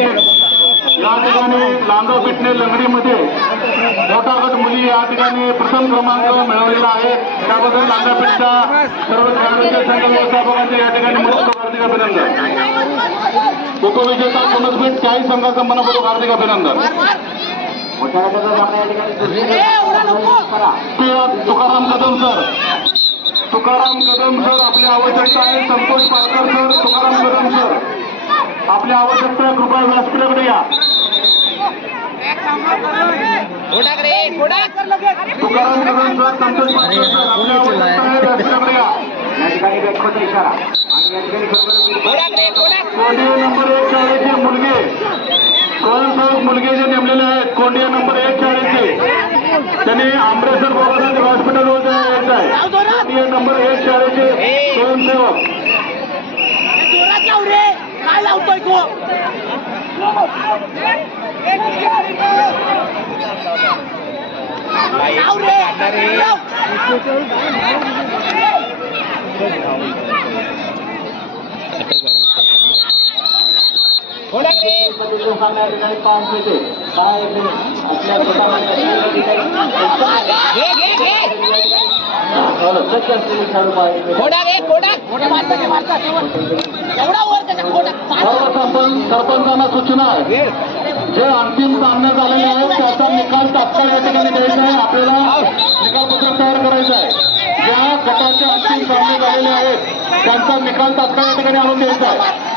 या ठिकाणी लांदो पिटणे लंगडीमध्ये मोठा गट मुली या ठिकाणी प्रथम क्रमांक मिळवलेला आहे. त्याबद्दल लांदापीठच्या सर्व खेळाडूंच्या संघ व्यवस्थापकांचे या ठिकाणी मनपूर्वक हार्दिक अभिनंदन. उपविजेता पुनस्पीठ त्याही संघाचं मनपूर्वक हार्दिक अभिनंदन. तुकाराम कदम सर. तुकाराम कदम सर आपली आवश्यकता आहे संतोष पारकर सर तुकाराम कदम सर. आपली आवश्यकता कृपया व्यासपीठाकडे या. तुकाराम कदम सर संतोष पारकर सर आपली आवश्यकता आहे व्यासपीठाकडे या. या ठिकाणी व्यक्तीचा इशारा. आणि या ठिकाणी खरोखर कोंडिया नंबर एक शाळेचे मुलगे. स्वयंसेवक मुलगे जे नेमलेले आहेत? कोंडिया नंबर एक शाळेचे. त्यांनी आंबरेश्वर बाबासाहेब हॉस्पिटलवर यायचं आहे. कोंडिया नंबर एक शाळेचे स्वयंसेवक. जोरात लाव रे काय लावतोय तू लाव रे लाव. पद्धतीचा सामना या ठिकाणी पाच मिळते काय आपल्या सज्ज सरपंचांना सूचना आहे. जे अंतिम सामने झालेले आहेत त्याचा निकाल तात्काळ या ठिकाणी द्यायचा आहे. आपल्याला निकालपत्रक तयार करायचं आहे. ज्या गटाचे अंतिम सामने झालेले आहेत त्यांचा निकाल तात्काळ या ठिकाणी आणून द्यायचा आहे.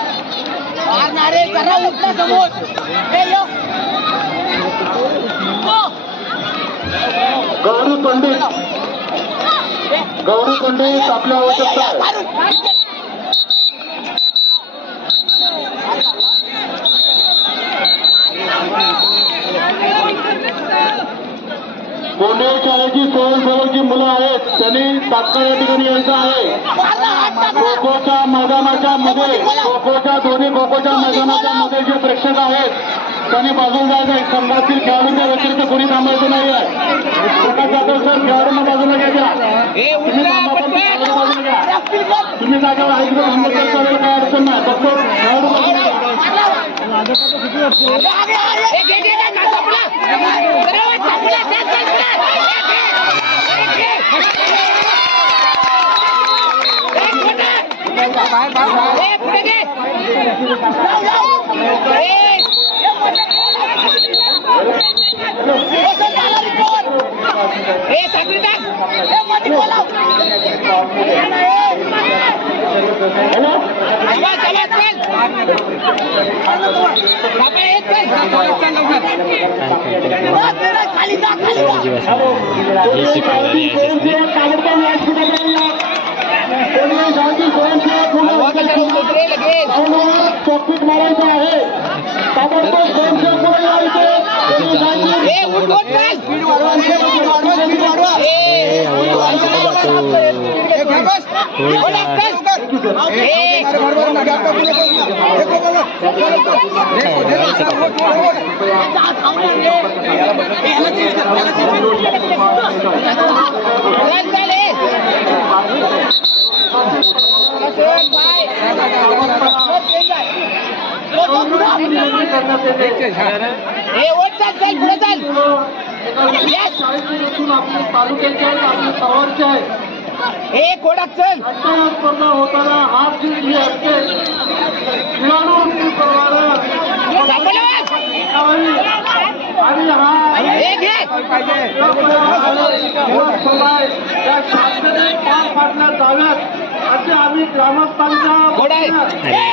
हो. गौरी पंडित गौरी पंडित आपल्या आवश्यकता आहे मारून. कोंडे शाळेची स्वयंसेवक मुलं आहेत त्यांनी तात्काळ या ठिकाणी यायचं आहे खोखोच्या मैदानाच्या मध्ये खोखोच्या दोन्ही खोखोच्या मैदानाच्या मध्ये जे प्रेक्षक आहेत त्यांनी बाजूला जायचं आहे. संघातील खेळाडूंच्या व्यतिरिक्त कोणी थांबायचं नाही आहे प्रकाश जाधव सर खेळाडूंना बाजूला घ्या. तुम्ही जागेवर तर चालेल काय अडचण नाही. फक्त खेळाडू बाजूला घ्या. अरे, अरे, अरे. घे, घे, घे, घे, चपला. बरोबर, चपला, दे, दे, दे. घे, घे. ए, पुढे. ए, पुढे घे. लाव, लाव. ए, ए, पुढे. ए, सर, आला रिपोर्ट. ए, साखळी टाक. ए, मध्ये बोलाव. हॅलो आवाज, आवाज, चल. बाबा, ए, चल. बस, जरा खाली जा, खाली जा. चॉकपीट मारायचं आहे ताबडतोब स्वयंसेवक पुढे या इथे. जा, आहे. तालुक्याचे आहेत आपले सर्वांचे आहे ए, कोडाक चल. स्पर्धा होताना हात जिंकली असते खेळाडू बघ. आणि हा ए, घे. त्या शासनाने पार पाडल्या जाव्यात असे आम्ही ग्रामस्थांच्या कोण आहे? ए, ए,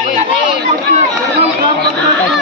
ए, टाक, कोडाक, कोडाक. समोर आण. ए, रा- ए, राजा. ए, निनाद.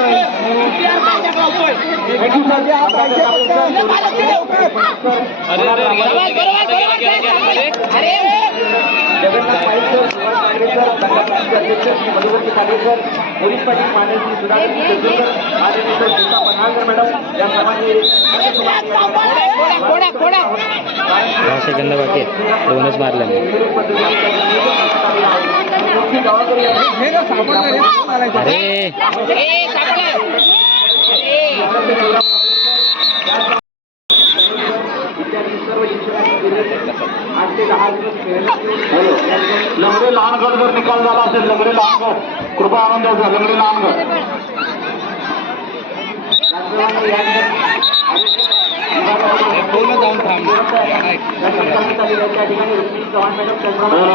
बरोबर बरोबर बरोबर अरे जगन्नाथ पाईकर पोलीस पाटील मान्यश्री सुधाकर पन्हाळकर मॅडम या सर्वांनी बाकी दोनच मारले मी लंगडी लहान गट जर निकाल झाला असेल लंगडी लहान गट कृपया आनंद द्यायचा लंगडी लहान गट जाऊन थांब त्या ठिकाणी रुक्मिणी चव्हाण मॅडम त्याचप्रमाणे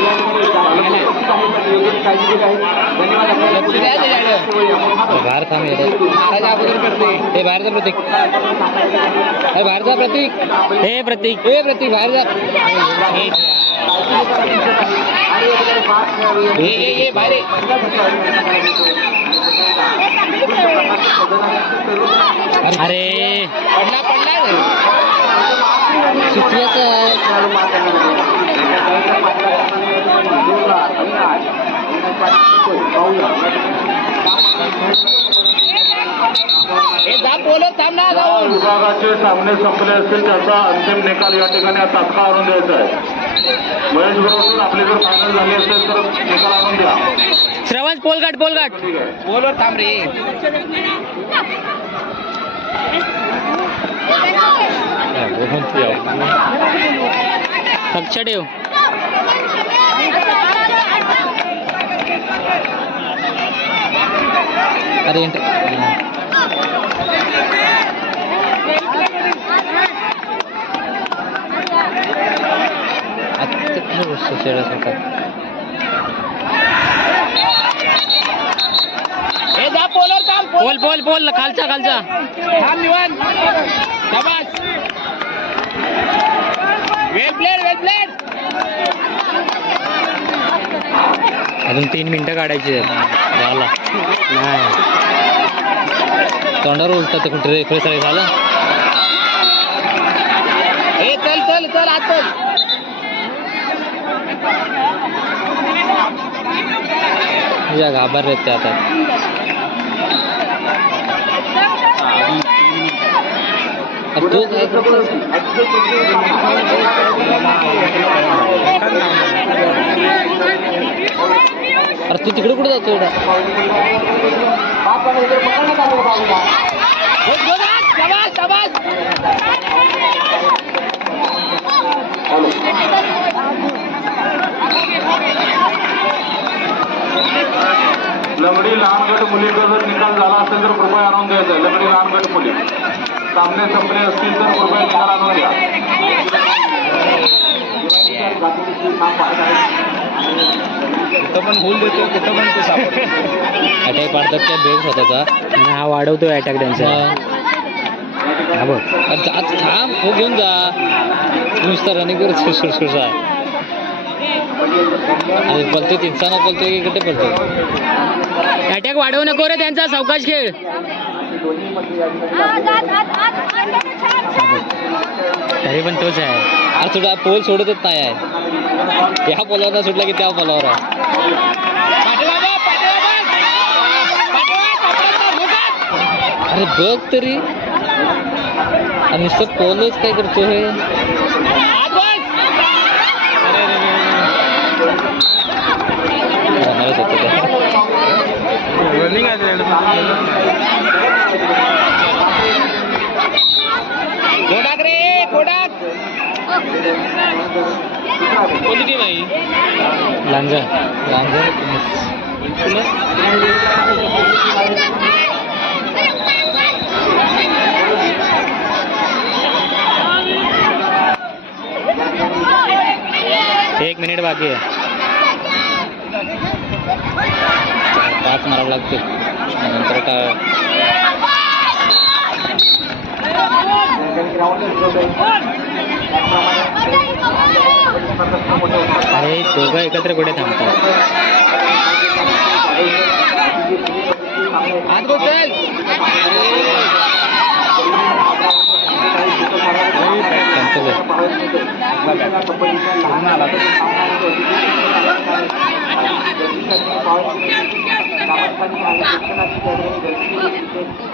या ठिकाणी योग्य काळजी घेत आहेत धन्यवाद आपल्याला पुढे बाहेर थांब येते हे बाहेर जा प्रतीक अरे बाहेर जा प्रतीक हे प्रतीक हे प्रतीक बाहेर जा ए ए ए बाहेर ये. अरे. पडला पडला. थांब जाऊन विभागाचे सामने संपले असतील त्याचा अंतिम निकाल या ठिकाणी तात्काळ आणून द्यायचा आहे. महेश बरोबर आपली जर फायनल झाली असेल तर निकाल आणून द्या. श्रवण पोलगाट पोलगाट. ठीक आहे. बोलर थांब रे लक्ष ठेव अरे ए जा पोल पोल पोल खालचा खालचा. थांब निवांत. शाबास. वेल प्लेड वेल प्लेड अजून तीन मिनिटं काढायची. झाला. नाही. तोंडावर उलटत कुठे रेफरे सगळे झालं. ए चल चल चल आत चल. या घाबरलेत ते आता. अब तू अरे तू तिकडे कुठे जातो एवढा लंगडी लहान गट मुलीचा जर निकाल झाला असेल तर कृपया आणून द्यायचा लंगडी लहान गट मुली. सामने संपले असतील तर कृपया निकाल आणून द्या अटॅक पाडतात त्या बेस होता हा वाढवतोय अटॅक त्यांचा. हा. बघ. अरे जा- आता थांब हो घेऊन जा. नुसतं रनिंग करत सुरसुर सुरसा आणि की कुठे पलतोय अटॅक वाढवू नको रे त्यांचा सावकाश खेळ. तरी पण तोच आहे. अरे थोडा पोल सोडतच नाही आहे. या पोलावर सुटला की त्या पोलावर आहे. अरे बघ तरी. आणि नुसतं पोलच काय करतो हे कोणती टीम आहे लांजा लांजा एक मिनिट बाकी आहे पाच मारावं लागते नंतर का अरे दोघं एकत्र कुठे थांबतात?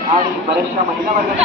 आणि बऱ्याचशा महिला वर्गाने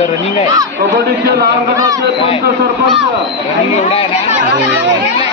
रनिंग आहे कबड्डीचे लहान गटाचे पंच सरपंच रनिंग एवढा आहे ना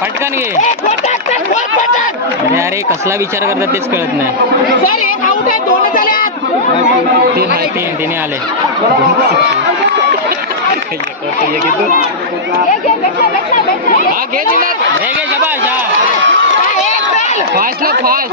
पटकन घे. अरे अरे कसला विचार करतात तेच कळत नाही. तीन आहे तीन तिने आले. घे घे शबाश फास्ट ना फास्ट.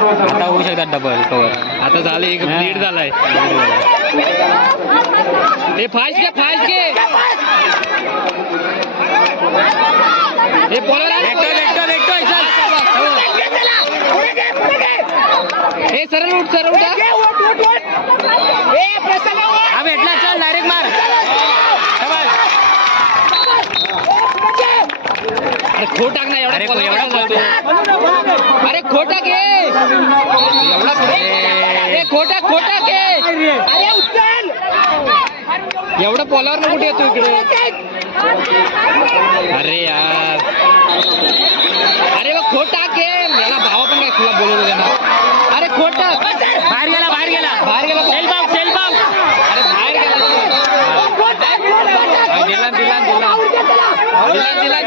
आता होऊ शकतात डबल कवर आता झाले एक लीड झालाय. हे फास्ट घे फास्ट घे. हे हे सरळ उठ सरळ उठ भेटला चल डायरेक्ट मार. अरे खो टाक ना एवढा अरे खोटा घे. एवढा ए खोटा खोटा घे. अरे उचल. एवढा पोलावर कुठे येतो इकडे? अरे यार. अरे मग खोटा घे याला भावा पण काय तुला बोलवलं त्यांना अरे खोटा बाहेर गेला बाहेर गेला बाहेर गेला सेल बाग सेल बाग अरे बाहेर गेला हा, दिला दिला दिला दिला दिला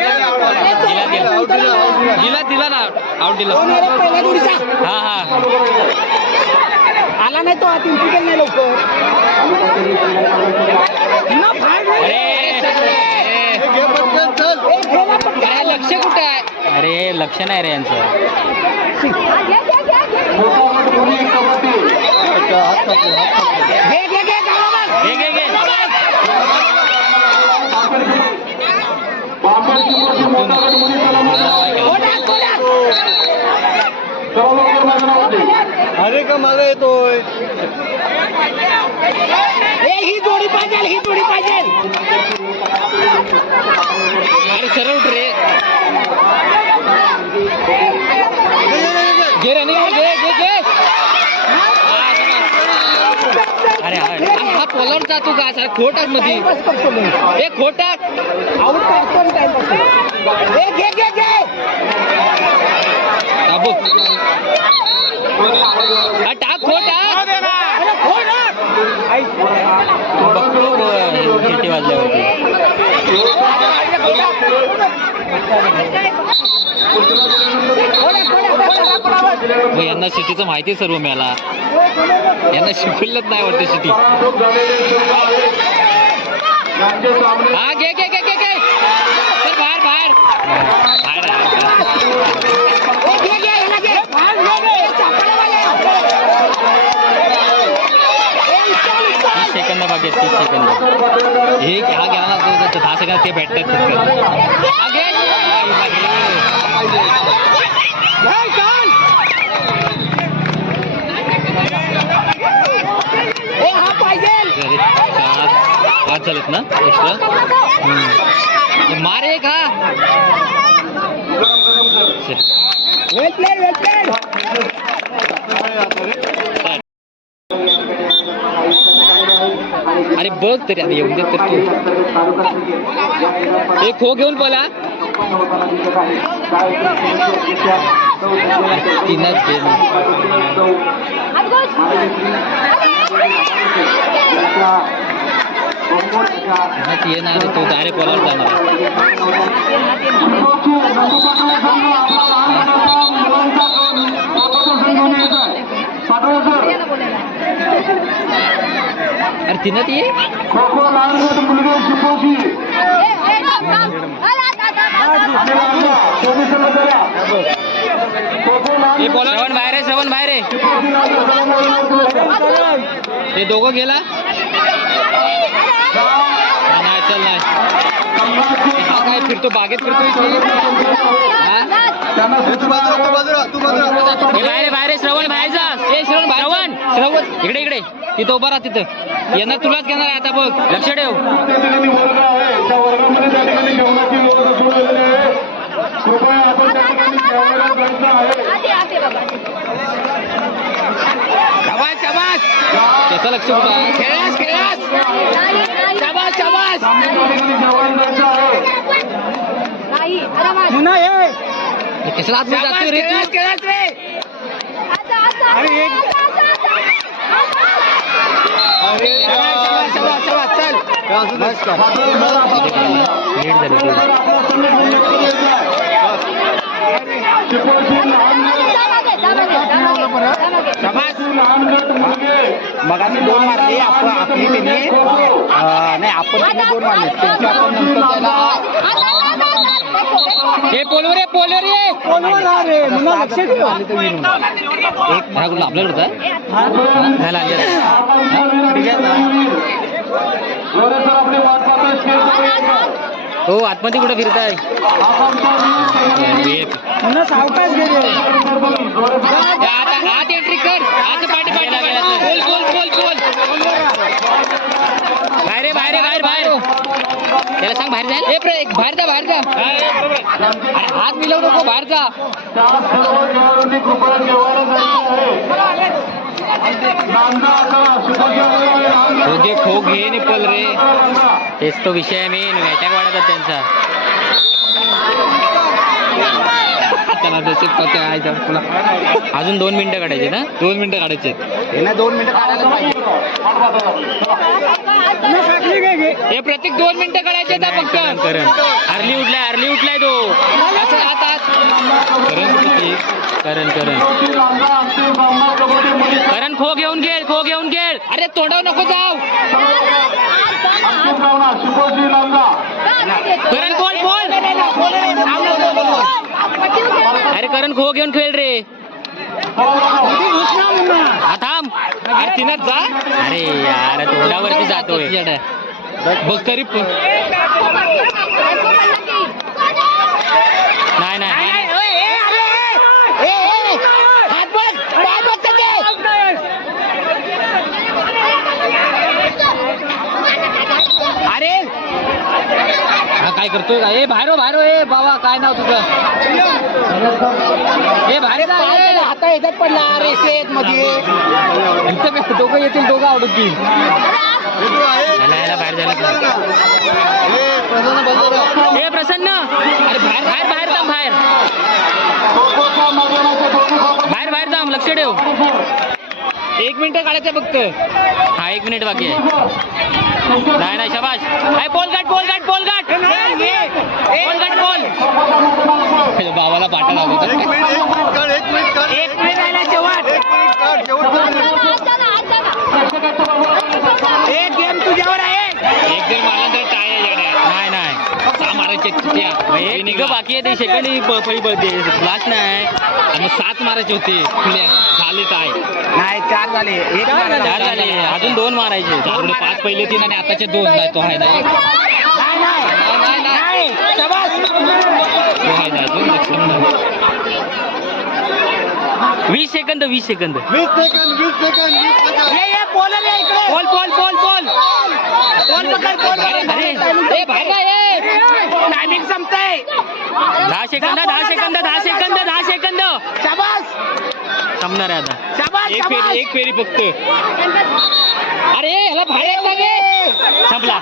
दिला दिला दिला ना. आउट दिला. पहिल्या हा हा. आला नाही तो आत इंटिकेल नाही लवकर? ना. अरे. ए, गेला पटकन. अरे लक्ष कुठे आहे? अरे लक्ष नाही रे यांचं. घे, घे, घे. घे. घे घे शिपोशी मोठा गट मुली चला मैदानावरती. कोणाक, कोणाक. चला लवकर मैदानावरती अरे का मला येतोय? ही जोडी पाहिजे ही जोडी पाहिजे. अरे सरळ रे. घे रे घे घे घे. हा, अरे कलर जातो का? सर खोटा मध्ये हे खोटा. करतो ए टाक हो, यांना सिटीचं माहिती सर्व मिळाला. यांना शिकविलच नाही वाटत हा, घे घे घे घे घे. बाहेर बाहेर. सेकंद तीस हा दहा सेकंद ते भेटतात पाच झालेत ना एक्स्ट्रा मारे का अरे बघ तरी आता येऊन दे तर तू एक खो घेऊन बोला तीनच घे ती येणार तो डायरेक्ट बॉलर जाणार अरे तिनं ती? श्रवण बाहेर आहे श्रवण बाहेर आहे. हे दोघं गेला? नाही चल नाही काय फिरतो बागेत फिरतो बाहेर बाहेर श्रवण बाहेर जा. ए श्रवण श्रवण श्रवण. इकडे इकडे. तिथं उभा राहा तिथं. यांना तुलाच घेणार आहे आता बघ. लक्ष ठेव. त्या ठिकाणी आहे खेळास खेळास शाबास शाबास त्या ठिकाणी जेवायला जायचं आहे पुन्हा ये हे। कशाला आतमध्ये जातोय रे। खेळास तू खेळास रे शाबास शाबास शाबास चल। मुलगे. मगाशी दोन मारले आपण आपली त्यांनी नाही आपण त्यांनी दोन मारले. त्यांची आपण नंतर त्याला हे पोलवर आहे पोलवर ये लक्ष ठेव हा कुठला? आपल्याकडचा आहे? नाही लागलेला. जोरे सर आपली वाट पाहतोय स्टेजवर हो आतमध्ये कुठे फिरताय? आता आत एंट्री कर. आत पाठी पाठी बोल बोल बोल बोल. बाहेर आहे, बाहेर आहे, बाहेर बाहेर त्याला सांग बाहेर जायला. ए बाहेर जा बाहेर जा. अरे हात मिलवू नको बाहेर जा. त्या घे खो घे निपल रे. तेच तो विषय आहे मेन अटॅक वाढतात त्यांचा. त्याला आहे तुला अजून दोन मिनिटं काढायचे ना दोन मिनिटं काढायचे दोन मिनिटं काढायला पाहिजे. हे प्रत्येक दोन मिनिटं काढायचे आहेत फक्त. करण अर्ली उठलाय अर्ली उठलाय तो. असं आत करण किती? करण करण. करण खो घेऊन खेळ खो घेऊन खेळ. अरे तोंडाव नको जाऊ. करण बोल बोल. अरे करण खो घेऊन खेळ रे. थांब. अरे तिनच जा. अरे यार तोंडावरती जातोय. बघ तरी नाही नाही. अरे हा काय करतोय? का ए बाहेर हो, बाहेर हो, ए बाबा काय नाव तुझं? ए ए. आता येतात पडला रेसेत मध्ये. इथं दोघं येतील दोघं आवडतील. बाहेर. ए प्रसन्न. अरे बाहेर बाहेर बाहेर थांब बाहेर. बाहेर बाहेर थांब लक्ष ठेव. एक मिनिट काढायचं फक्त. हा एक मिनिट बाकी आहे. नाही नाही शबाश काय बोल गाठ बोल गाठ बोल गाठ बोल गाठ बोल. बाबाला पाठा लागतो एक मिनिट राहिला शेवट. एक गेम तुझ्यावर आहे एक जर मारला तर टाय आहे येड्या. नाही नाही सहा मारायचे निघ बाकी आहे ते सेकंड लास्ट नाही. आणि सात मारायचे होते. झाले काय नाही चार झाले. एक. चार झाले. अजून दोन मारायचे. त्यामुळे पाच पहिले तीन आणि आताचे दोन. नाही तो आहे ना. नाही नाही. वीस सेकंद वीस सेकंद. वीस सेकंद वीस सेकंद वीस सेकंद. ये ये पोलर ये इकडे. बोल बोल बोल बोल. पोल पकड पोल अरे ए बाहेर. ए? टायमिंग संपतंय. दहा सेकंद दहा सेकंद दहा सेकंद दहा सेकंद. शाबास. संपणार आहे आता. शाबास एक फेरी एक फेरी फक्त. अरे ह्याला बाहेर संपला.